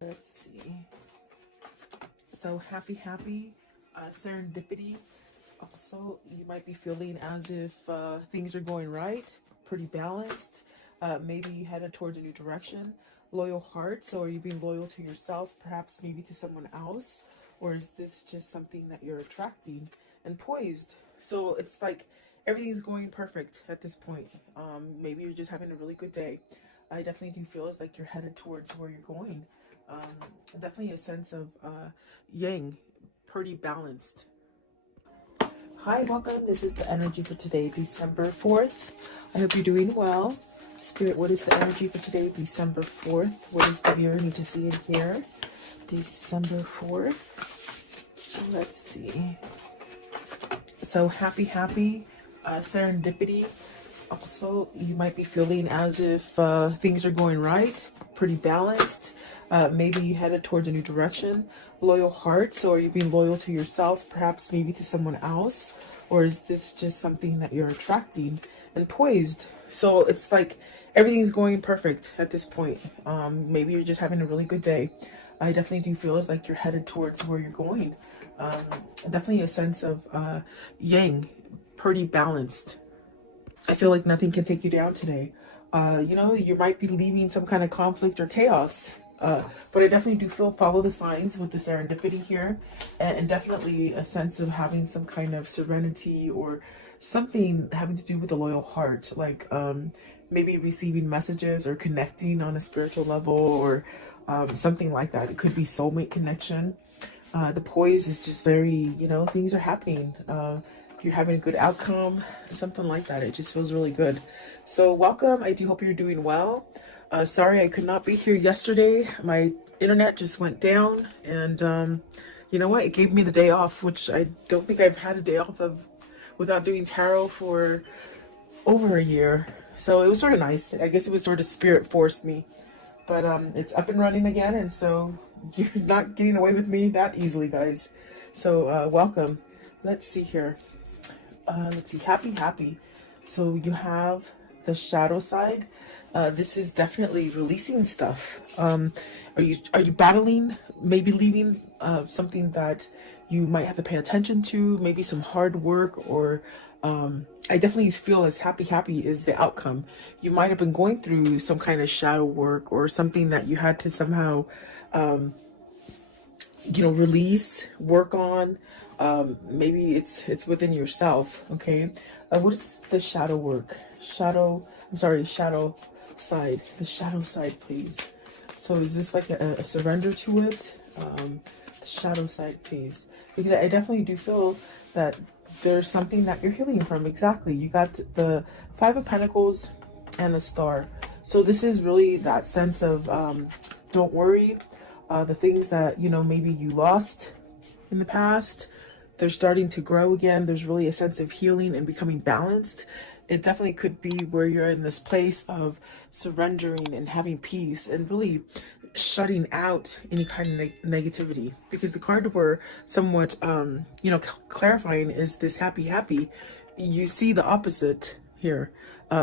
Let's see. So happy serendipity. Also, you might be feeling as if things are going right, pretty balanced. Maybe you headed towards a new direction. Loyal heart. So, are you being loyal to yourself, perhaps maybe to someone else? Or is this just something that you're attracting? And poised. So, it's like everything's going perfect at this point. Maybe you're just having a really good day. I definitely do feel it's like you're headed towards where you're going. Definitely a sense of yang, pretty balanced. Hi, welcome. This is the energy for today, December 4th. I hope you're doing well. Spirit, what is the energy for today, December 4th? What does the viewer need to see and hear? December 4th. Let's see. So happy serendipity. Also, you might be feeling as if things are going right, pretty balanced. Maybe you headed towards a new direction. Loyal heart. So, are you being loyal to yourself, perhaps maybe to someone else? Or is this just something that you're attracting? And poised. So, it's like everything's going perfect at this point. Maybe you're just having a really good day. I definitely do feel it's like you're headed towards where you're going. Definitely a sense of yang, pretty balanced. I feel like nothing can take you down today. You might be leaving some kind of conflict or chaos. But I definitely do feel follow the signs with the serendipity here, and definitely a sense of having some kind of serenity or something having to do with the loyal heart, like maybe receiving messages or connecting on a spiritual level or something like that. It could be soulmate connection. The poise is just very, things are happening. You're having a good outcome, something like that. It just feels really good. So welcome. I do hope you're doing well. Sorry I could not be here yesterday. My internet just went down, and you know what? It gave me the day off, which I don't think I've had a day off of without doing tarot for over a year. So it was sort of nice. I guess it was sort of spirit forced me. But it's up and running again, and so you're not getting away with me that easily, guys. So welcome. Let's see here. Let's see, happy. So you have the shadow side. This is definitely releasing stuff. Are you battling, maybe leaving something that you might have to pay attention to, maybe some hard work, or I definitely feel as happy is the outcome. You might have been going through some kind of shadow work or something that you had to somehow release, work on. Maybe it's within yourself. Okay. What is the shadow work? Shadow side. The shadow side, please. So is this like a surrender to it? The shadow side, please. Because I definitely do feel that there's something that you're healing from. Exactly. You got the Five of Pentacles and the Star. So this is really that sense of don't worry. The things that, maybe you lost in the past, they're starting to grow again. There's really a sense of healing and becoming balanced. It definitely could be where you're in this place of surrendering and having peace and really shutting out any kind of negativity. Because the card we're somewhat, clarifying is this happy. You see the opposite here.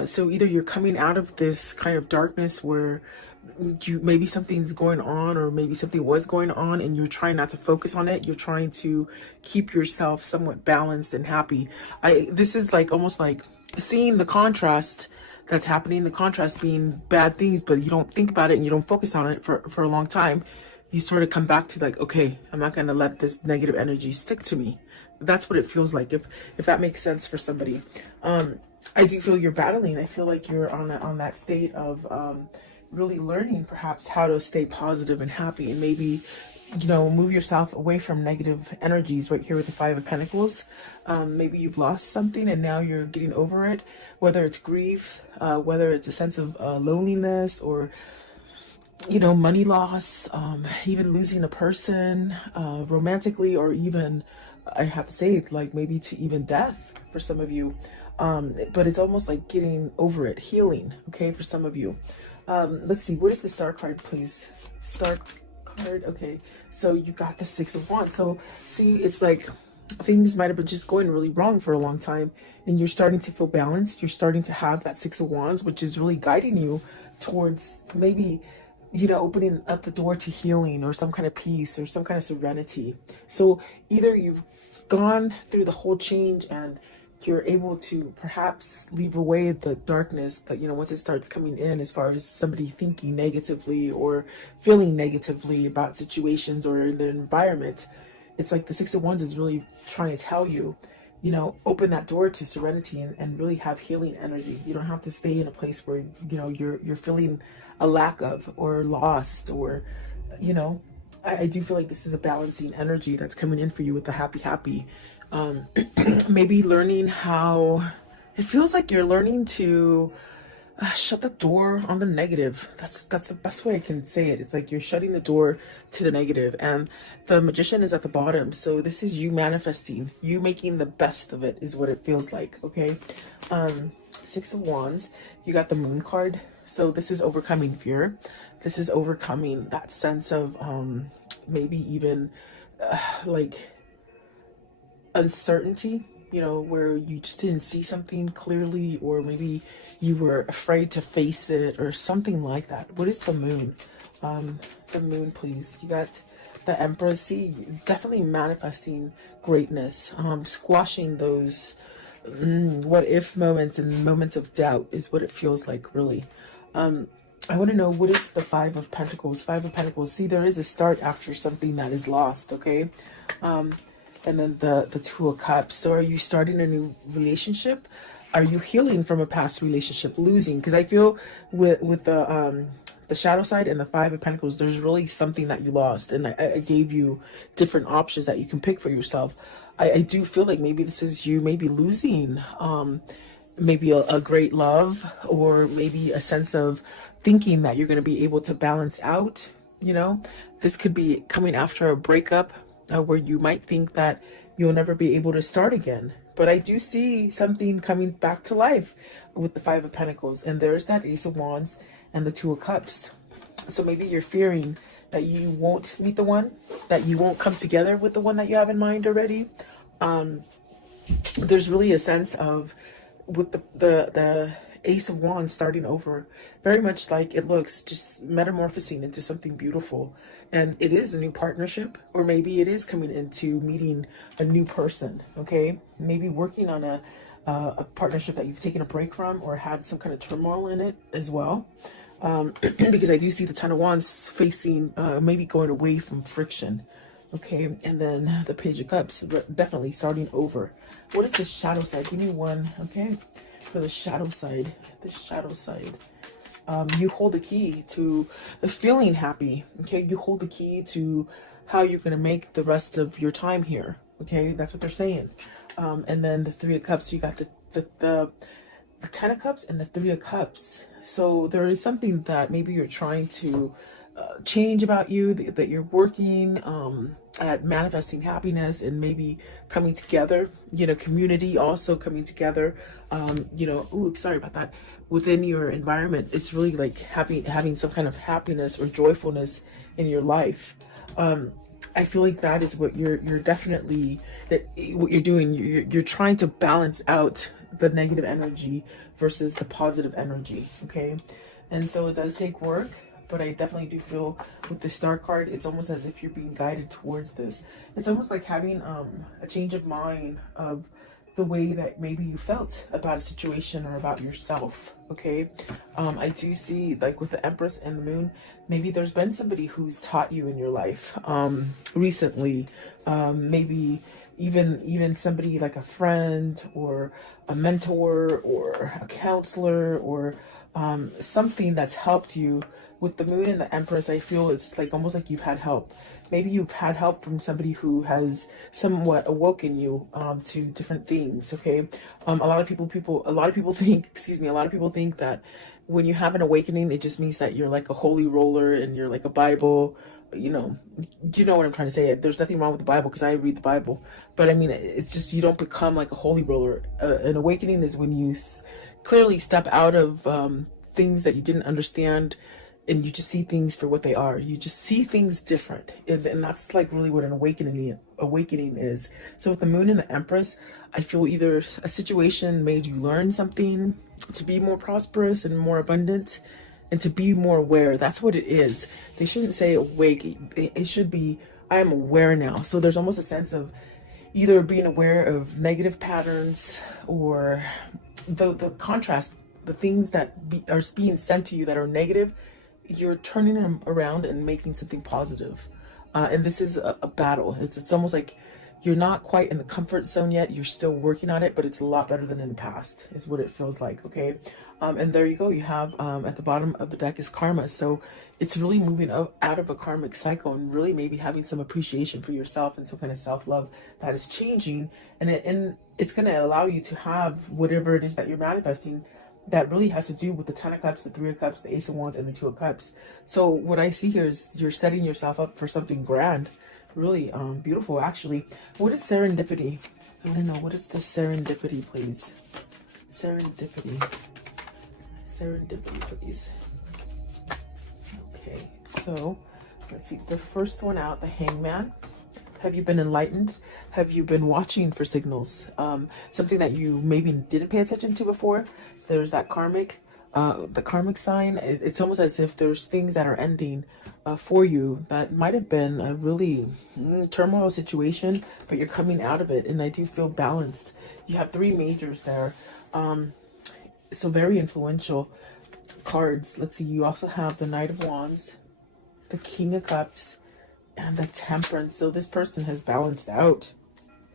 So either you're coming out of this kind of darkness where maybe something's going on, or maybe something was going on and you're trying not to focus on it. You're trying to keep yourself somewhat balanced and happy. This is like almost like seeing the contrast that's happening, the contrast being bad things, but you don't think about it and you don't focus on it for a long time. You sort of come back to like, okay, I'm not going to let this negative energy stick to me. That's what it feels like, if that makes sense for somebody. I do feel you're battling. I feel like you're on that state of really learning perhaps how to stay positive and happy, and maybe move yourself away from negative energies. Right here with the Five of Pentacles, maybe you've lost something and now you're getting over it, whether it's grief, whether it's a sense of loneliness, or money loss, even losing a person romantically, or even, I have to say, like maybe to even death for some of you. But it's almost like getting over it, healing, okay, for some of you. Let's see, what is the Star card, please? Star card, okay. So you got the Six of Wands. So see, it's like things might have been just going really wrong for a long time, and you're starting to feel balanced. You're starting to have that Six of Wands, which is really guiding you towards maybe you know, opening up the door to healing or some kind of peace or some kind of serenity. So either you've gone through the whole change and you're able to perhaps leave away the darkness that, you know, once it starts coming in, as far as somebody thinking negatively or feeling negatively about situations or the environment. It's like the Six of Wands is really trying to tell you, you know, open that door to serenity and really have healing energy. You don't have to stay in a place where, you know, you're feeling a lack of or lost or, you know, I do feel like this is a balancing energy that's coming in for you with the happy. Maybe learning how, it feels like you're learning to shut the door on the negative. That's the best way I can say it. It's like you're shutting the door to the negative, and the Magician is at the bottom. So this is you manifesting, you making the best of it is what it feels like. Okay. Six of Wands, you got the Moon card. So this is overcoming fear. This is overcoming that sense of maybe even like uncertainty, you know, where you just didn't see something clearly, or maybe you were afraid to face it or something like that. What is the Moon? The Moon, please. You got the Empress. See, definitely manifesting greatness, squashing those what if moments and moments of doubt is what it feels like, really. I want to know, what is the Five of Pentacles? Five of Pentacles. See, there is a start after something that is lost, okay? And then the Two of Cups. So are you starting a new relationship? Are you healing from a past relationship, losing? Because I feel with the shadow side and the Five of Pentacles, there's really something that you lost. And I gave you different options that you can pick for yourself. I do feel like maybe this is you maybe losing maybe a great love, or maybe a sense of thinking that you're going to be able to balance out, you know. This could be coming after a breakup where you might think that you'll never be able to start again. But I do see something coming back to life with the Five of Pentacles, and there's that Ace of Wands and the Two of Cups. So maybe you're fearing that you won't meet the one, that you won't come together with the one that you have in mind already. There's really a sense of, with the Ace of Wands starting over, very much like it looks, just metamorphosing into something beautiful. And it is a new partnership, or maybe it is coming into meeting a new person, okay? Maybe working on a partnership that you've taken a break from or had some kind of turmoil in it as well. Because I do see the Ten of Wands facing, maybe going away from friction. Okay, and then the Page of Cups, definitely starting over. What is the shadow side? Give me one, okay? For the shadow side, you hold the key to feeling happy, okay? You hold the key to how you're going to make the rest of your time here, okay? That's what they're saying. And then the Three of Cups, you got the Ten of Cups and the Three of Cups. So there is something that maybe you're trying to change about you, that you're working at manifesting happiness and maybe coming together, you know, community also coming together, you know, ooh, sorry about that, within your environment. It's really like having some kind of happiness or joyfulness in your life. I feel like that is what you're definitely, what you're doing. You're trying to balance out the negative energy versus the positive energy, okay? And so it does take work. But I definitely do feel with the Star card, it's almost as if you're being guided towards this. It's almost like having a change of mind of the way that maybe you felt about a situation or about yourself, okay? I do see, like with the Empress and the Moon, maybe there's been somebody who's taught you in your life recently. Maybe even somebody like a friend or a mentor or a counselor, or something that's helped you. With the Moon and the Empress, I feel it's like almost like you've had help. Maybe you've had help from somebody who has somewhat awoken you to different things. Okay, a lot of people think, a lot of people think that when you have an awakening, it just means that you're like a holy roller and you're like a Bible. You know what I'm trying to say. There's nothing wrong with the Bible because I read the Bible, but I mean, it's just you don't become like a holy roller. An awakening is when you clearly step out of things that you didn't understand, and you just see things for what they are. You just see things different, and that's like really what an awakening is. So with the Moon and the Empress, I feel either a situation made you learn something to be more prosperous and more abundant, and to be more aware. That's what it is. They shouldn't say awake. It should be, I am aware now. So there's almost a sense of either being aware of negative patterns, or the contrast, the things that are being sent to you that are negative, you're turning them around and making something positive. And this is a battle. It's almost like you're not quite in the comfort zone yet. You're still working on it, but it's a lot better than in the past, is what it feels like. Okay. And there you go. You have at the bottom of the deck is karma. So it's really moving out of a karmic cycle, and really maybe having some appreciation for yourself and some kind of self-love that is changing. And it's going to allow you to have whatever it is that you're manifesting that really has to do with the 10 of Cups, the 3 of Cups, the Ace of Wands, and the 2 of Cups. So what I see here is you're setting yourself up for something grand. Really beautiful, actually. What is serendipity? I want to know, what is the serendipity, please? Serendipity. Serendipity, please. Okay, so let's see. The first one out, the Hangman. Have you been enlightened? Have you been watching for signals? Something that you maybe didn't pay attention to before. There's that karmic, the karmic sign. It's almost as if there's things that are ending for you that might have been a really turmoil situation, but you're coming out of it. And I do feel balanced. You have 3 majors there. So very influential cards. Let's see. You also have the Knight of Wands, the King of Cups, and the Temperance. So this person has balanced out.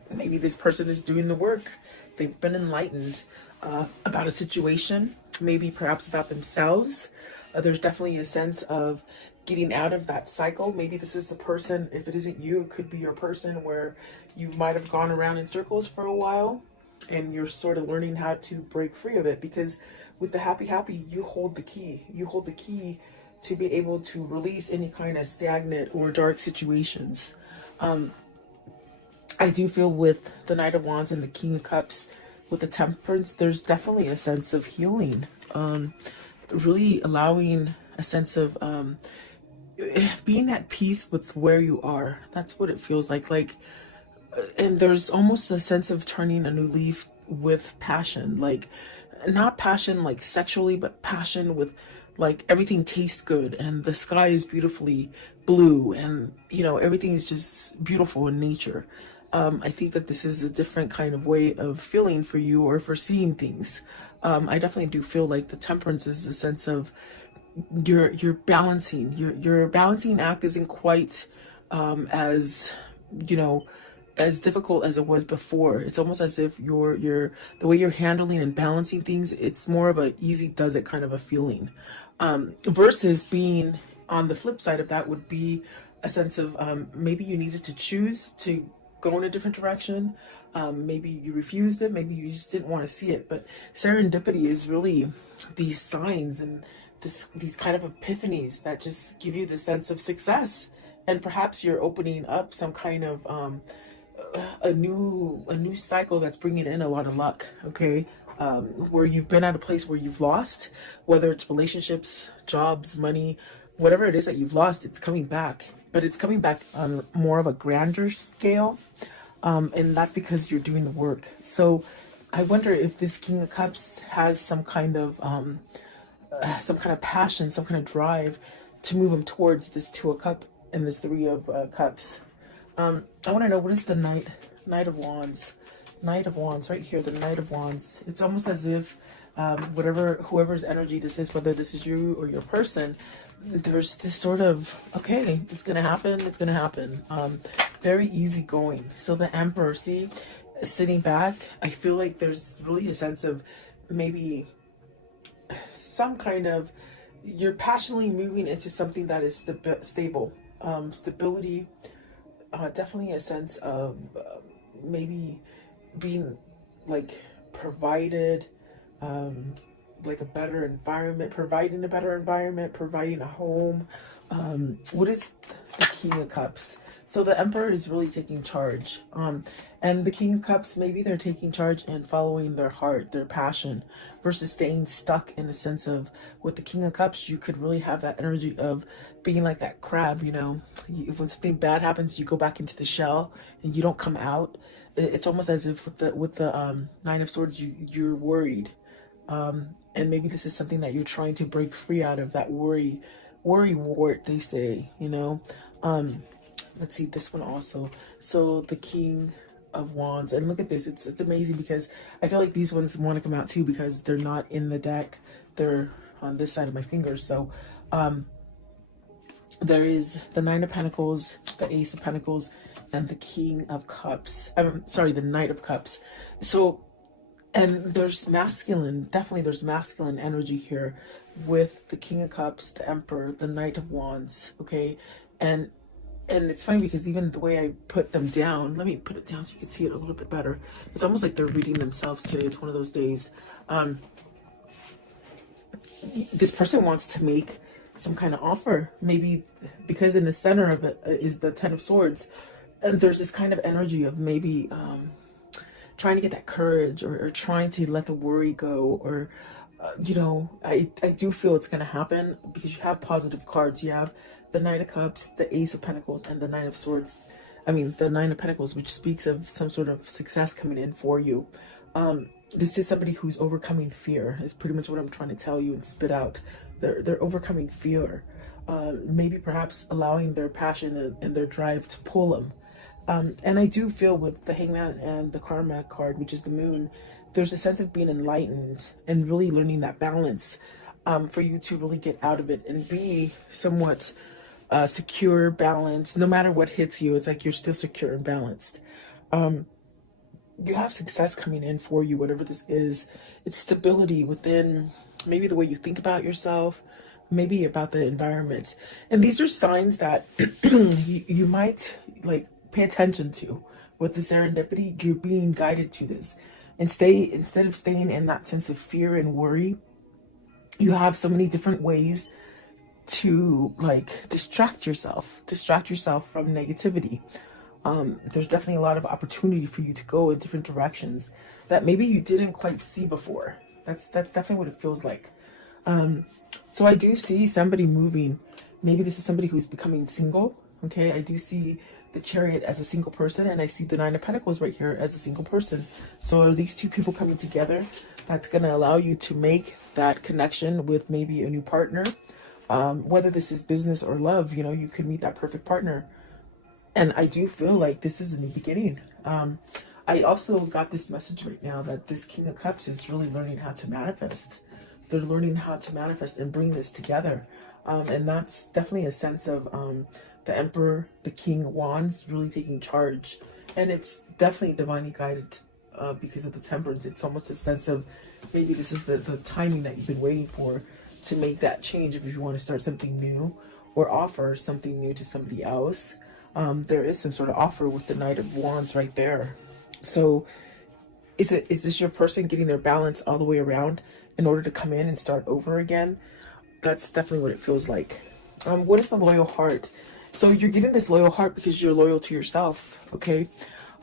Maybe this person is doing the work. They've been enlightened about a situation, maybe perhaps about themselves. There's definitely a sense of getting out of that cycle. Maybe this is a person, if it isn't you, it could be your person, where you might have gone around in circles for a while and you're sort of learning how to break free of it. Because with the happy, you hold the key. You hold the key to be able to release any kind of stagnant or dark situations. I do feel with the Knight of Wands and the King of Cups, with the Temperance, there's definitely a sense of healing. Really allowing a sense of being at peace with where you are. That's what it feels like. And there's almost a sense of turning a new leaf with passion. Like, not passion like sexually, but passion with like everything tastes good and the sky is beautifully blue, and you know, everything is just beautiful in nature. I think that this is a different kind of way of feeling for you, or for seeing things. I definitely do feel like the Temperance is a sense of you're balancing. Your balancing act isn't quite as, you know, as difficult as it was before. It's almost as if the way you're handling and balancing things, it's more of a easy does it kind of a feeling. Versus being on the flip side of that would be a sense of maybe you needed to choose to go in a different direction. Maybe you refused it, maybe you just didn't want to see it. But serendipity is really these signs and these kind of epiphanies that just give you the sense of success. And perhaps you're opening up some kind of a new cycle that's bringing in a lot of luck. Okay. Where you've been at a place where you've lost, whether it's relationships, jobs, money, whatever it is that you've lost, it's coming back. But it's coming back on more of a grander scale. And that's because you're doing the work. So I wonder if this King of Cups has some kind of passion, some kind of drive to move him towards this 2 of Cups and this 3 of Cups. I want to know, what is the Knight of Wands? Knight of Wands, right here, the Knight of Wands. It's almost as if whoever's energy this is, whether this is you or your person, there's this sort of, okay, it's gonna happen, it's gonna happen. Very easygoing. So the Emperor, see, sitting back, I feel like there's really a sense of maybe some kind of, you're passionately moving into something that is stable. Stability, definitely a sense of maybe being like provided, like a better environment, providing a better environment, providing a home. What is the King of Cups? So the Emperor is really taking charge. And the King of Cups, maybe they're taking charge and following their heart, their passion, versus staying stuck in the sense of, with the King of Cups, you could really have that energy of being like that crab, you know, when something bad happens, you go back into the shell and you don't come out. It's almost as if with the 9 of Swords, you're worried. And maybe this is something that you're trying to break free out of, that worry wart, they say, you know. Let's see this one also. So the King of Wands, and look at this, it's amazing because I feel like these ones want to come out too because they're not in the deck, they're on this side of my finger. So there is the Nine of Pentacles, the Ace of Pentacles, and the King of Cups. I'm sorry, the Knight of Cups. So, and there's masculine, definitely there's masculine energy here with the King of Cups, the Emperor, the Knight of Wands, okay? And it's funny because even the way I put them down, let me put it down so you can see it a little bit better. It's almost like they're reading themselves today. It's one of those days. This person wants to make some kind of offer, maybe because in the center of it is the Ten of Swords, and there's this kind of energy of maybe trying to get that courage, or trying to let the worry go, or you know, I do feel it's going to happen because you have positive cards. You have the Knight of Cups, the Ace of Pentacles, and the Nine of Swords. I mean, the Nine of Pentacles, which speaks of some sort of success coming in for you. This is somebody who's overcoming fear, is pretty much what I'm trying to tell you and spit out. They're overcoming fear. Maybe perhaps allowing their passion and their drive to pull them. And I do feel with the Hangman and the Karma card, which is the Moon, there's a sense of being enlightened and really learning that balance for you to really get out of it and be somewhat secure, balanced. No matter what hits you, it's like you're still secure and balanced. You have success coming in for you, whatever this is. It's stability within maybe the way you think about yourself, maybe about the environment. And these are signs that you might like pay attention to. With the serendipity, you're being guided to this. And instead of staying in that sense of fear and worry, you have so many different ways to like distract yourself from negativity. There's definitely a lot of opportunity for you to go in different directions that maybe you didn't quite see before. That's definitely what it feels like. So I do see somebody moving. Maybe this is somebody who's becoming single. Okay, I do see the Chariot as a single person, and I see the Nine of Pentacles right here as a single person. So are these two people coming together? That's going to allow you to make that connection with maybe a new partner. Whether this is business or love, you know, you could meet that perfect partner. And I do feel like this is a new beginning. I also got this message right now that this King of Cups is really learning how to manifest. They're learning how to manifest and bring this together. And that's definitely a sense of the Emperor, the King of Wands, really taking charge. And it's definitely divinely guided because of the Temperance. It's almost a sense of maybe this is the timing that you've been waiting for to make that change if you want to start something new or offer something new to somebody else. There is some sort of offer with the Knight of Wands right there. So is this your person getting their balance all the way around in order to come in and start over again? That's definitely what it feels like. What is the loyal heart? So you're getting this loyal heart because you're loyal to yourself, okay?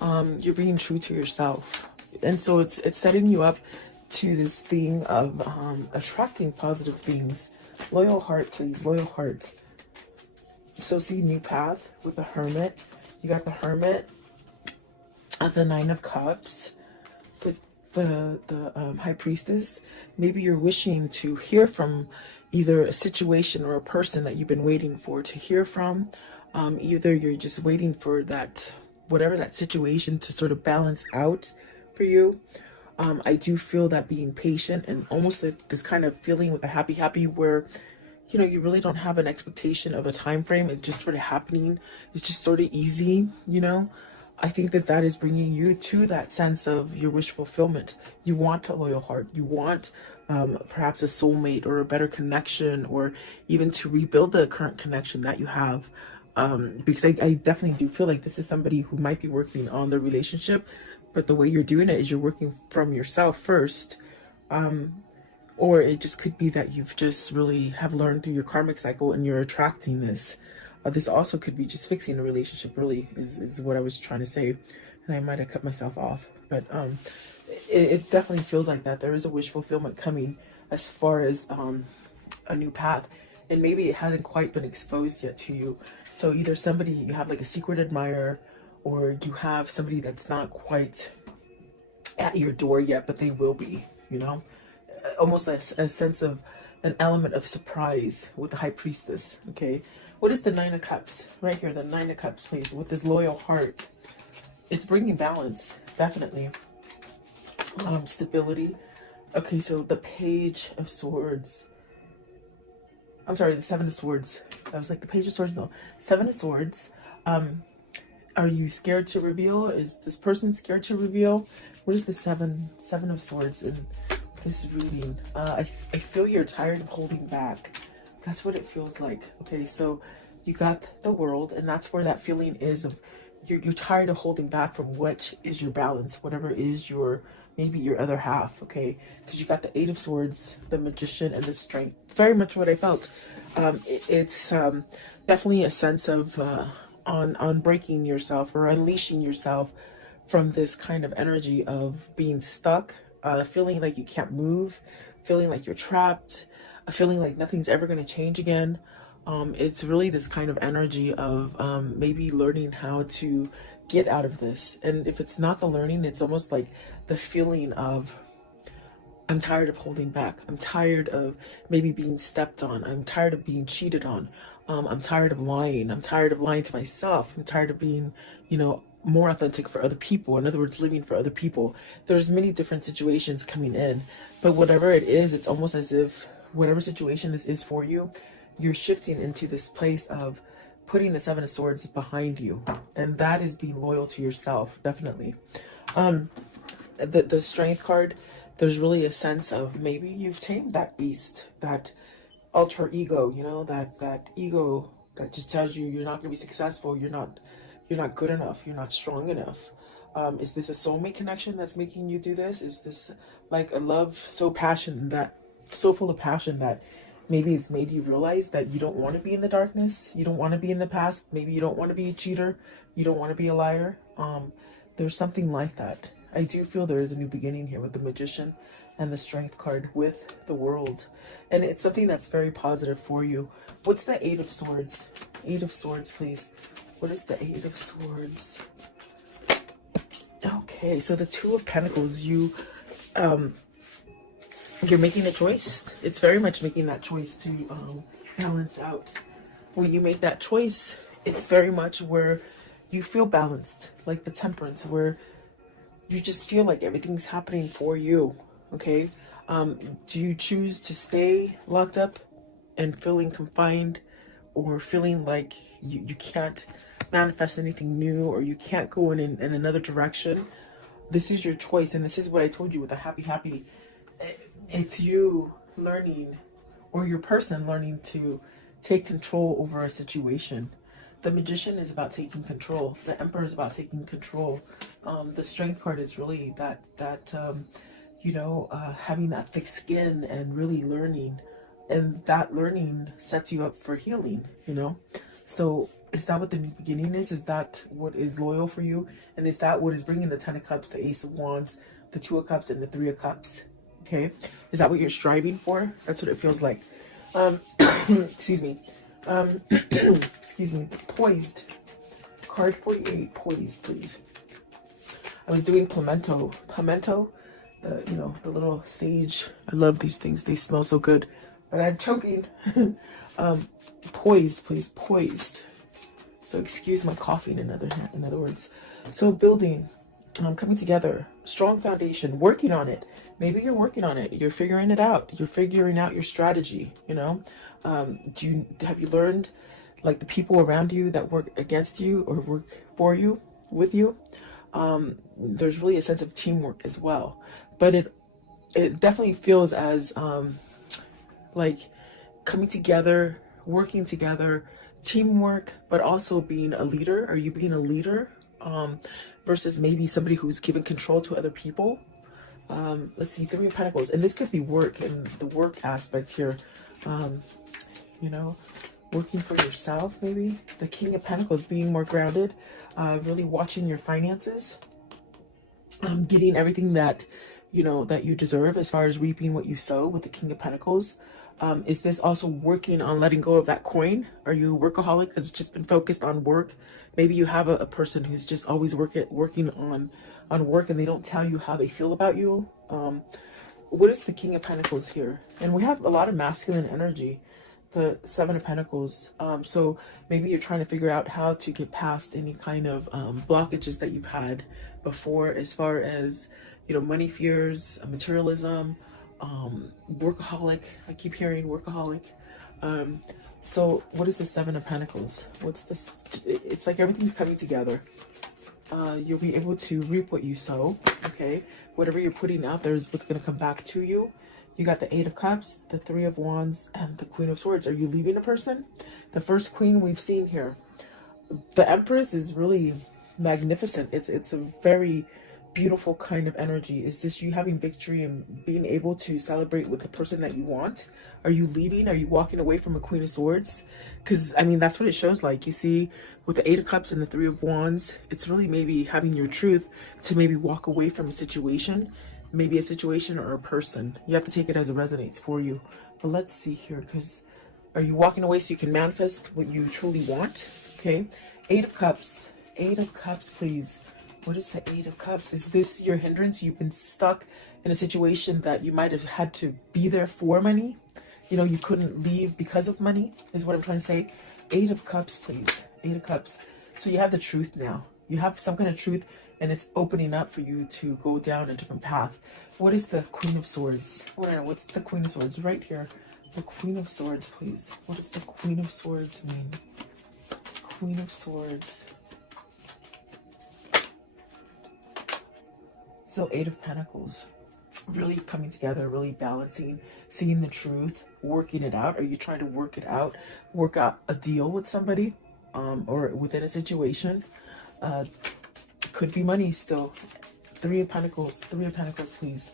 You're being true to yourself. And so it's setting you up to this thing of attracting positive things. Loyal heart, please, loyal heart. So see new path with the Hermit. You got the Hermit, the Nine of Cups, the High Priestess. Maybe you're wishing to hear from either a situation or a person that you've been waiting for to hear from. Either you're just waiting for that, whatever that situation to sort of balance out for you. I do feel that being patient and almost this kind of feeling with the happy where, you know, you really don't have an expectation of a time frame. It's just sort of happening. It's just sort of easy, you know. I think that is bringing you to that sense of your wish fulfillment. You want a loyal heart. You want perhaps a soulmate or a better connection, or even to rebuild the current connection that you have. Because I definitely do feel like this is somebody who might be working on the relationship, but the way you're doing it is you're working from yourself first. Or it just could be that you've just really have learned through your karmic cycle and you're attracting this. This also could be just fixing a relationship, really, is what I was trying to say. And I might have cut myself off. But it definitely feels like that. There is a wish fulfillment coming as far as a new path. And maybe it hasn't quite been exposed yet to you. So either somebody, you have like a secret admirer, or you have somebody that's not quite at your door yet, but they will be, you know. almost a sense of an element of surprise with the High Priestess. Okay, what is the Nine of Cups right here? The Nine of Cups, please, with this loyal heart. It's bringing balance, definitely. Stability. Okay, so the Page of Swords. I'm sorry, the Seven of Swords. I was like, the Page of Swords, no. Seven of Swords. Are you scared to reveal? Is this person scared to reveal? What is the Seven of Swords in this reading? I feel you're tired of holding back. That's what it feels like. Okay, so you got the World, and that's where that feeling is of you're tired of holding back from what is your balance, whatever is your, maybe your other half, okay? Because you got the Eight of Swords, the Magician, and the Strength. Very much what I felt. It's definitely a sense of on breaking yourself or unleashing yourself from this kind of energy of being stuck, feeling like you can't move, feeling like you're trapped, feeling like nothing's ever going to change again. It's really this kind of energy of maybe learning how to get out of this. And if it's not the learning, it's almost like the feeling of, I'm tired of holding back. I'm tired of maybe being stepped on. I'm tired of being cheated on. I'm tired of lying. I'm tired of lying to myself. I'm tired of being, you know, more authentic for other people. In other words, living for other people. There's many different situations coming in, but whatever it is, it's almost as if whatever situation this is for you, you're shifting into this place of putting the Seven of Swords behind you. And that is being loyal to yourself, definitely. The Strength card, there's really a sense of maybe you've tamed that beast, that alter ego, you know, that ego that just tells you you're not going to be successful, you're not good enough, you're not strong enough. Is this a soulmate connection that's making you do this? Is this like a love so full of passion that maybe it's made you realize that you don't want to be in the darkness, you don't want to be in the past, maybe you don't want to be a cheater, you don't want to be a liar? There's something like that. I do feel there is a new beginning here with the Magician and the Strength card with the World. And it's something that's very positive for you. What's the Eight of Swords? Eight of Swords, please. What is the Eight of Swords? Okay, so the Two of Pentacles, you're making a choice. It's very much making that choice to balance out. When you make that choice, it's very much where you feel balanced, like the Temperance, where you just feel like everything's happening for you, okay? Do you choose to stay locked up and feeling confined, or feeling like you can't manifest anything new, or you can't go in another direction? This is your choice, and this is what I told you with the happy. It's you learning, or your person learning to take control over a situation. The Magician is about taking control. The Emperor is about taking control. The Strength card is really that having that thick skin and really learning. And that learning sets you up for healing, you know? So is that what the new beginning is? Is that what is loyal for you? And is that what is bringing the Ten of Cups, the Ace of Wands, the Two of Cups, and the Three of Cups? Okay? Is that what you're striving for? That's what it feels like. Excuse me. Excuse me. Poised. Card 48. Poised, please. I was doing pimento. Pimento, the little sage. I love these things. They smell so good. But I'm choking. Poised, please. Poised. So excuse my coughing, in other words. So building, coming together, strong foundation, working on it. Maybe you're working on it. You're figuring it out. You're figuring out your strategy, you know? Have you learned, like, the people around you that work against you or work for you, with you? There's really a sense of teamwork as well. But it definitely feels as, like, coming together, working together, teamwork, but also being a leader. Are you being a leader? Versus maybe somebody who's giving control to other people. Let's see, Three of Pentacles. And this could be work, and the work aspect here. Working for yourself, maybe. The King of Pentacles, being more grounded. Really watching your finances. Getting everything that you deserve, as far as reaping what you sow with the King of Pentacles. Is this also working on letting go of that coin? Are you a workaholic that's just been focused on work? Maybe you have a person who's just always working on work, and they don't tell you how they feel about you. what is the King of Pentacles here? And we have a lot of masculine energy, the Seven of Pentacles. So maybe you're trying to figure out how to get past any kind of blockages that you've had before, as far as, you know, money fears, materialism, workaholic. I keep hearing workaholic. So what is the Seven of Pentacles? What's this? It's like everything's coming together. You'll be able to reap what you sow. Okay, whatever you're putting out there is what's going to come back to you. You got the Eight of Cups, the Three of Wands, and the Queen of Swords. Are you leaving a person? The first queen we've seen here. The Empress is really magnificent. It's a very beautiful kind of energy. Is this you having victory and being able to celebrate with the person that you want? Are you leaving? Are you walking away from a Queen of Swords? Because, I mean, that's what it shows like. You see, with the Eight of Cups and the Three of Wands, it's really maybe having your truth to maybe walk away from a situation, maybe a situation or a person. You have to take it as it resonates for you. But let's see here, because are you walking away so you can manifest what you truly want? Okay, Eight of Cups. Eight of Cups, please. What is the Eight of Cups? Is this your hindrance? You've been stuck in a situation that you might have had to be there for money. You know, you couldn't leave because of money, is what I'm trying to say. Eight of Cups, please. Eight of Cups. So you have the truth now. You have some kind of truth, and it's opening up for you to go down a different path. What is the Queen of Swords? What's the Queen of Swords? Right here. The Queen of Swords, please. What does the Queen of Swords mean? Queen of Swords. So Eight of Pentacles. Really coming together, really balancing, seeing the truth, working it out. Are you trying to work it out? Work out a deal with somebody, or within a situation? Could be money still. Three of Pentacles. Three of Pentacles, please.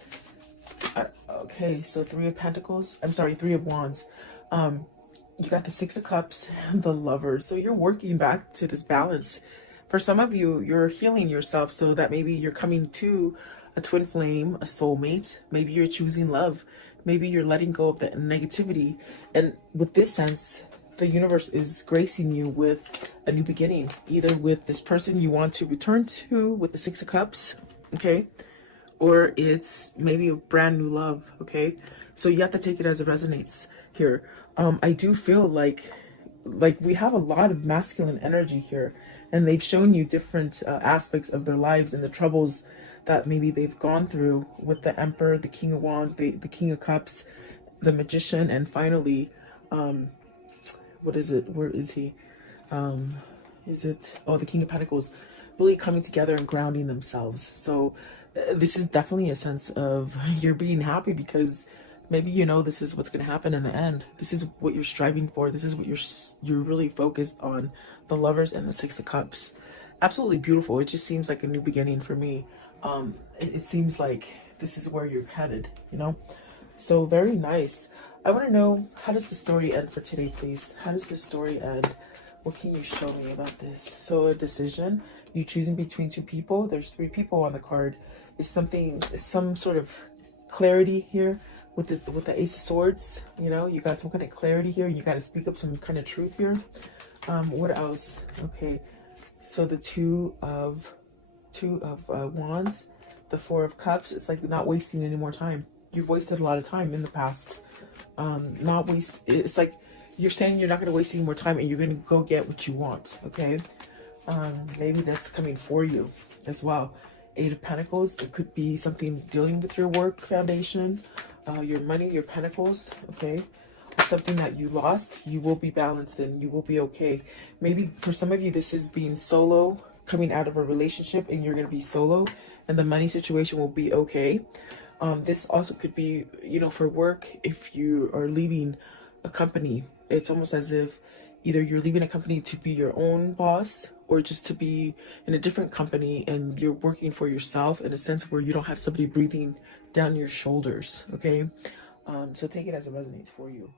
Okay, so Three of Pentacles. I'm sorry, Three of Wands. You got the Six of Cups and the Lovers. So you're working back to this balance. For some of you, you're healing yourself so that maybe you're coming to a twin flame, a soulmate. Maybe you're choosing love. Maybe you're letting go of the negativity. And with this sense, the universe is gracing you with a new beginning, either with this person you want to return to with the Six of Cups, okay? Or it's maybe a brand new love, okay? So you have to take it as it resonates here. I do feel like we have a lot of masculine energy here, and they've shown you different aspects of their lives and the troubles that maybe they've gone through with the Emperor, the King of Wands, the King of Cups, the Magician, and finally, what is it? Where is he? Is it? Oh, the King of Pentacles, really coming together and grounding themselves. So this is definitely a sense of you're being happy because maybe you know this is what's going to happen in the end. This is what you're striving for. This is what you're really focused on. The Lovers and the Six of Cups. Absolutely beautiful. It just seems like a new beginning for me. It seems like this is where you're headed, you know? So very nice. I want to know, how does the story end for today, please? How does the story end? What can you show me about this? So a decision, you choosing between two people. There's three people on the card. Is some sort of clarity here with the Ace of Swords? You know, you got some kind of clarity here. You got to speak up some kind of truth here. What else? Okay, so the Two of Wands, the Four of Cups. It's like not wasting any more time. You've wasted a lot of time in the past. It's like you're saying you're not going to waste any more time and you're going to go get what you want. Okay, maybe that's coming for you as well. Eight of Pentacles. It could be something dealing with your work foundation, your money, your pentacles. Okay, something that you lost. You will be balanced and you will be okay. Maybe for some of you this is being solo, coming out of a relationship, and you're going to be solo and the money situation will be okay. This also could be, you know, for work. If you are leaving a company, it's almost as if either you're leaving a company to be your own boss or just to be in a different company and you're working for yourself in a sense where you don't have somebody breathing down your shoulders. Okay, so take it as it resonates for you.